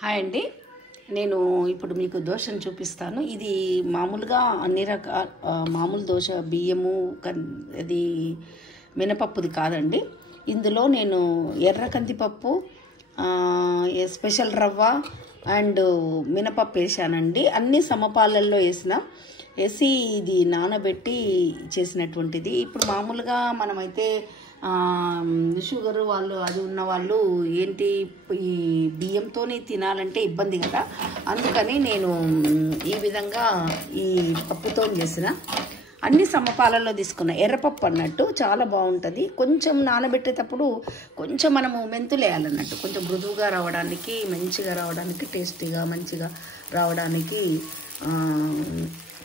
Hi అండి. నేను ఇప్పుడు మీకు దోశను చూపిస్తాను. ఇది మామూలుగా అన్ని రకాల మామూలు దోశ బియ్యము అది మినపప్పుది కాదండి. ఇందులో నేను ఎర్ర కందిపప్పు, స్పెషల్ రవ్వ అండ్ మినపప్పు వేసానండి. అన్ని సమపాలల్లో వేసి ఇది నానబెట్టి చేసినటువంటిది. ఇప్పుడు మామూలుగా మనమైతే షుగర్ వాళ్ళు అది ఉన్న వాళ్ళు ఏంటి ఈ బియ్యంతోనే తినాలంటే ఇబ్బంది కదా, అందుకని నేను ఈ విధంగా ఈ పప్పుతో చేసిన అన్ని సమపాలల్లో తీసుకున్నా. ఎర్రపప్పు అన్నట్టు చాలా బాగుంటుంది. కొంచెం నానబెట్టేటప్పుడు కొంచెం మనము మెంతులు వేయాలన్నట్టు, కొంచెం మృదువుగా రావడానికి, మంచిగా రావడానికి, టేస్టీగా మంచిగా రావడానికి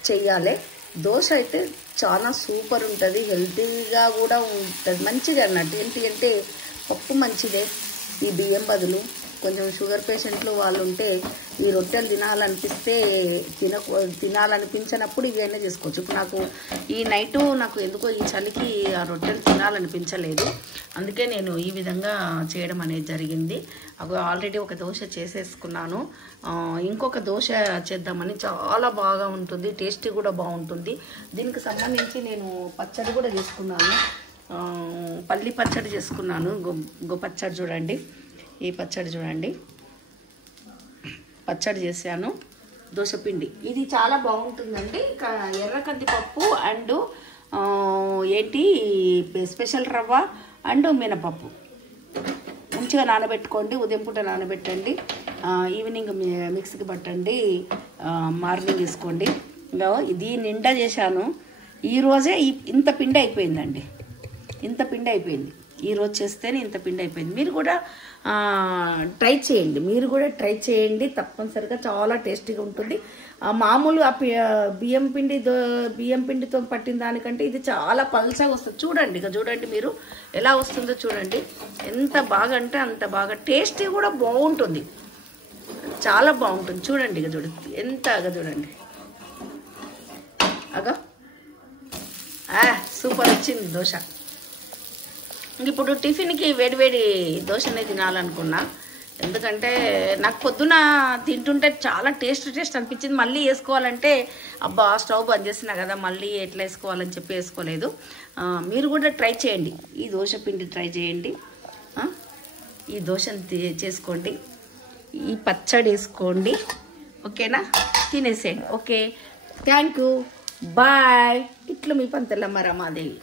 చెయ్యాలి. దోశ అయితే చాలా సూపర్ ఉంటుంది, హెల్తీగా కూడా ఉంటుంది, మంచిగా అన్నట్టు. ఏంటి అంటే పప్పు మంచిదే. ఈ బియ్యం బదులు కొంచెం షుగర్ పేషెంట్లు వాళ్ళు ఉంటే ఈ రొట్టెలు తినాలనిపించినప్పుడు ఇవైనా చేసుకోవచ్చు. ఇప్పుడు నాకు ఈ నైటు నాకు ఎందుకో ఈ చలికి ఆ రొట్టెలు తినాలనిపించలేదు, అందుకే నేను ఈ విధంగా చేయడం అనేది జరిగింది. ఆల్రెడీ ఒక దోశ చేసేసుకున్నాను, ఇంకొక దోశ చేద్దామని. చాలా బాగా ఉంటుంది, టేస్టీ కూడా బాగుంటుంది. దీనికి సంబంధించి నేను పచ్చడి కూడా చేసుకున్నాను, పల్లి పచ్చడి చేసుకున్నాను. పచ్చడి చూడండి, ఈ పచ్చడి చూడండి, పచ్చడి చేశాను. దోశపిండి ఇది చాలా బాగుంటుందండి. ఎర్ర కందిపప్పు అండ్ స్పెషల్ రవ్వ అండ్ మినపప్పు మంచిగా నానబెట్టుకోండి. ఉదయం పూట నానబెట్టండి, ఈవినింగ్ మిక్సీకి పట్టండి, మార్నింగ్ వేసుకోండి. దీని నిండా చేశాను. ఈరోజే ఇంత పిండి అయిపోయిందండి, ఇంత పిండి అయిపోయింది. ఈరోజు చేస్తేనే ఇంత పిండి అయిపోయింది. మీరు కూడా ట్రై చేయండి, తప్పనిసరిగా చాలా టేస్టీగా ఉంటుంది. మామూలు బియ్యం పిండితో పట్టిన దానికంటే ఇది చాలా పల్చగా వస్తుంది. చూడండి, ఇక చూడండి మీరు ఎలా వస్తుందో చూడండి. ఎంత బాగా అంటే అంత బాగా, టేస్టీ కూడా బాగుంటుంది, చాలా బాగుంటుంది. చూడండి, ఇక చూడండి ఎంత చూడండి, సూపర్ వచ్చింది దోశ. ఇప్పుడు టిఫిన్కి వేడివేడి దోశనే తినాలనుకున్నా, ఎందుకంటే నాకు పొద్దున తింటుంటే చాలా టేస్ట్ అనిపించింది. మళ్ళీ వేసుకోవాలంటే అబ్బా స్టవ్ బంద్ చేసినా కదా, మళ్ళీ ఎట్లా వేసుకోవాలని చెప్పి వేసుకోలేదు. మీరు కూడా ట్రై చేయండి, ఈ దోశ పిండి ట్రై చేయండి, ఈ దోశను చేసుకోండి, ఈ పచ్చడి వేసుకోండి, ఓకేనా? తినేసేయండి. Okay, thank you, bye. ఇట్లా మీ పంతెల్లమ్మ రమాదేవి.